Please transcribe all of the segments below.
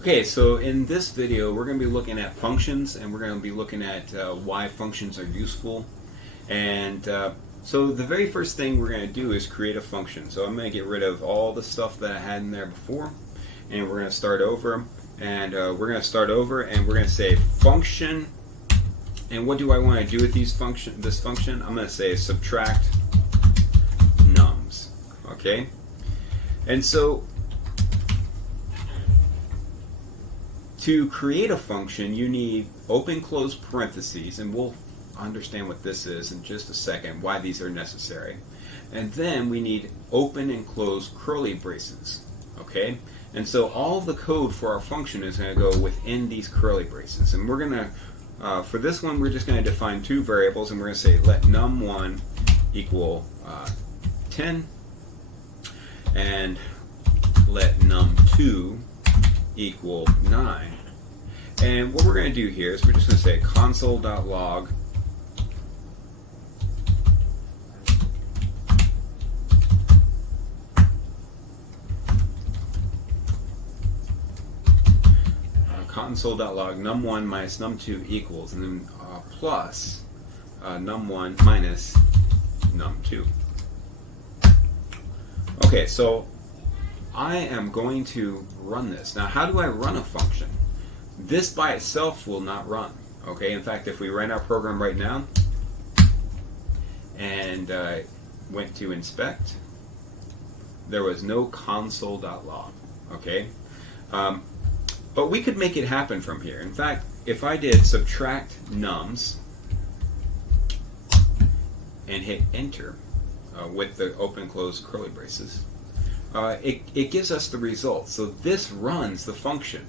Okay, so in this video we're going to be looking at functions, and we're going to be looking at why functions are useful. And so the very first thing we're going to do is create a function. So I'm going to get rid of all the stuff that I had in there before, and we're going to start over. And we're going to say function. And what do I want to do with this function? I'm going to say subtract nums. Okay? And so to create a function, you need open close parentheses, and we'll understand what this is in just a second, why these are necessary. And then we need open and close curly braces. Okay? And so all of the code for our function is going to go within these curly braces. And we're going to, for this one, we're just going to define two variables, and we're going to say let num1 equal 10, and let num2 equal 9. And what we're going to do here is we're just going to say console.log console.log num1 minus num2 equals, and then plus num1 minus num2. Okay, so I am going to run this. Now, how do I run a function? This by itself will not run. Okay, in fact, if we ran our program right now and went to inspect, there was no console.log. Okay, but we could make it happen from here. In fact, if I did subtract nums and hit enter with the open close curly braces, it gives us the result. So this runs the function.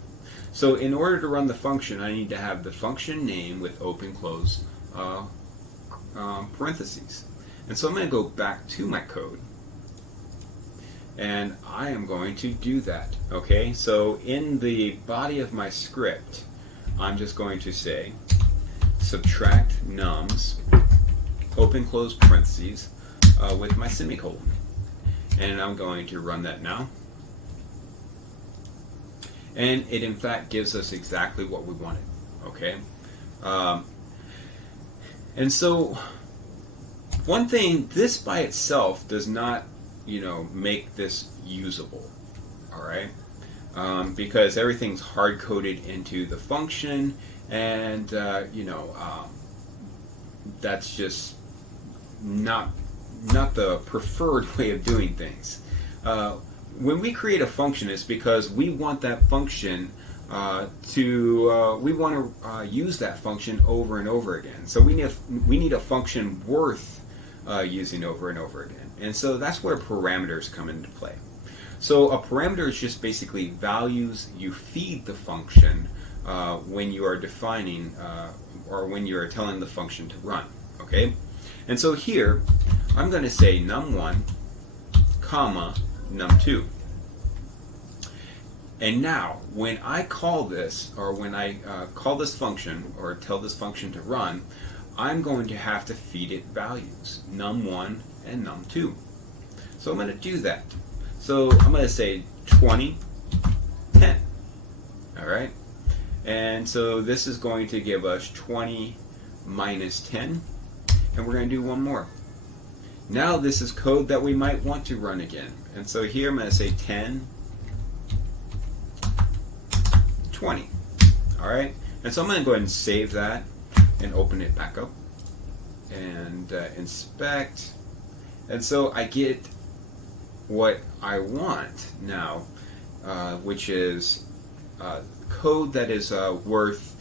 So in order to run the function, I need to have the function name with open close parentheses. And so I'm going to go back to my code, and I am going to do that. Okay, so in the body of my script, I'm just going to say subtract nums, open close parentheses, with my semicolon. And I'm going to run that now. And it in fact gives us exactly what we wanted. Okay? And so one thing, this by itself does not, make this usable. Alright? Because everything's hard-coded into the function, and that's just not the preferred way of doing things. When we create a function, it's because we want that function we want to use that function over and over again. So we need a function worth using over and over again. And so that's where parameters come into play. So a parameter is just basically values you feed the function when you are defining or when you are telling the function to run. Okay? And so here, I'm going to say num1, comma, num2. And now, when I call this, or when I call this function, or tell this function to run, I'm going to have to feed it values, num1 and num2. So I'm going to do that. So I'm going to say 20, 10. Alright? And so this is going to give us 20 minus 10. And we're going to do one more. Now this is code that we might want to run again. And so here I'm going to say 10, 20. Alright? And so I'm going to go ahead and save that and open it back up and inspect. And so I get what I want now, which is code that is worth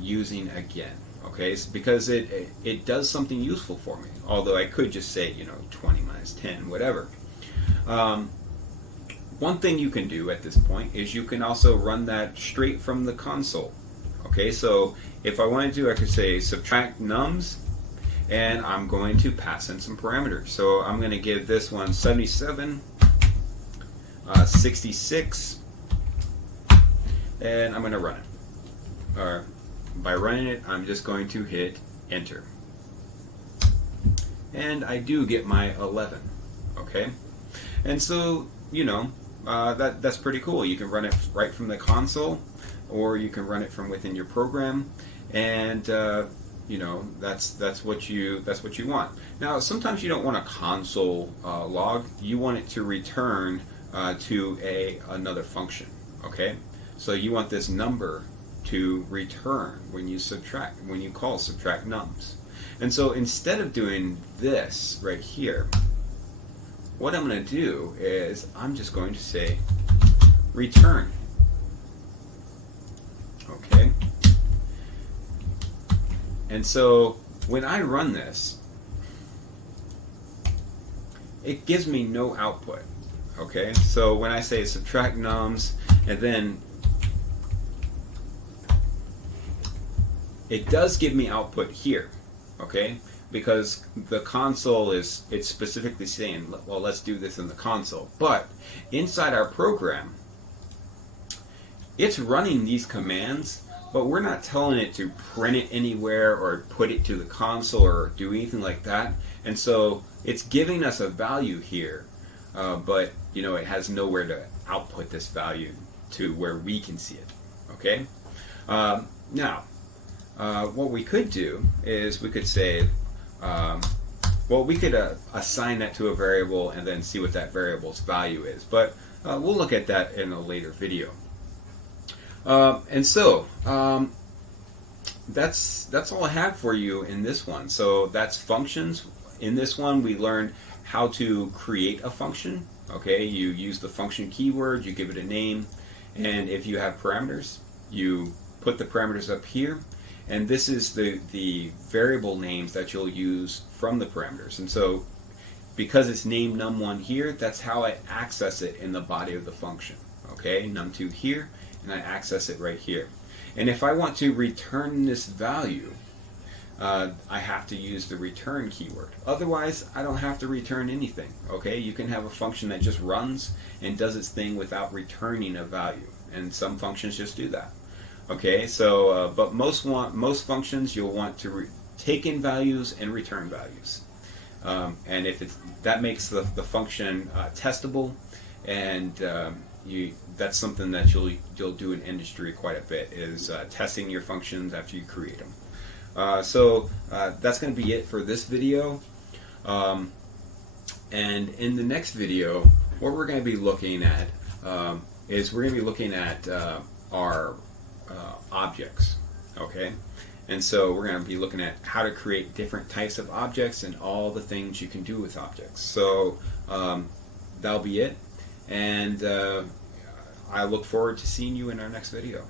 using again. Okay, it's because it does something useful for me. Although I could just say, 20 minus 10, whatever. One thing you can do at this point is you can also run that straight from the console. Okay, so if I wanted to, I could say subtract nums, and I'm going to pass in some parameters. So I'm going to give this one 77, 66, and I'm going to run it. Or by running it, I'm just going to hit enter. And I do get my 11. Okay? And so, that's pretty cool. You can run it right from the console, or you can run it from within your program, and you know, that's what you want. Now, sometimes you don't want a console log. You want it to return to another function. Okay, so you want this number to return when you call subtract nums. And so instead of doing this right here, what I'm going to do is I'm just going to say return. Okay. And so when I run this, it gives me no output. Okay, so when I say subtract nums, and then it does give me output here, okay, because the console it's specifically saying, well, let's do this in the console. But inside our program, it's running these commands, but we're not telling it to print it anywhere or put it to the console or do anything like that. And so it's giving us a value here, but you know, it has nowhere to output this value to where we can see it. Okay. Now, what we could do is we could say, well, we could assign that to a variable and then see what that variable's value is. But we'll look at that in a later video. And so that's all I have for you in this one. So that's functions. In this one, we learned how to create a function. Okay, you use the function keyword, you give it a name, and if you have parameters, you put the parameters up here. And this is the variable names that you'll use from the parameters. And so because it's named num1 here, that's how I access it in the body of the function. Okay, num2 here, and I access it right here. And if I want to return this value, I have to use the return keyword. Otherwise, I don't have to return anything. Okay, you can have a function that just runs and does its thing without returning a value. And some functions just do that. Okay, so but most functions you'll want to take in values and return values, and if that makes the function testable, and that's something that you'll do in industry quite a bit, is testing your functions after you create them. So that's going to be it for this video, and in the next video, what we're going to be looking at is we're going to be looking at our objects. Okay, and so we're going to be looking at how to create different types of objects and all the things you can do with objects. So that'll be it, and I look forward to seeing you in our next video.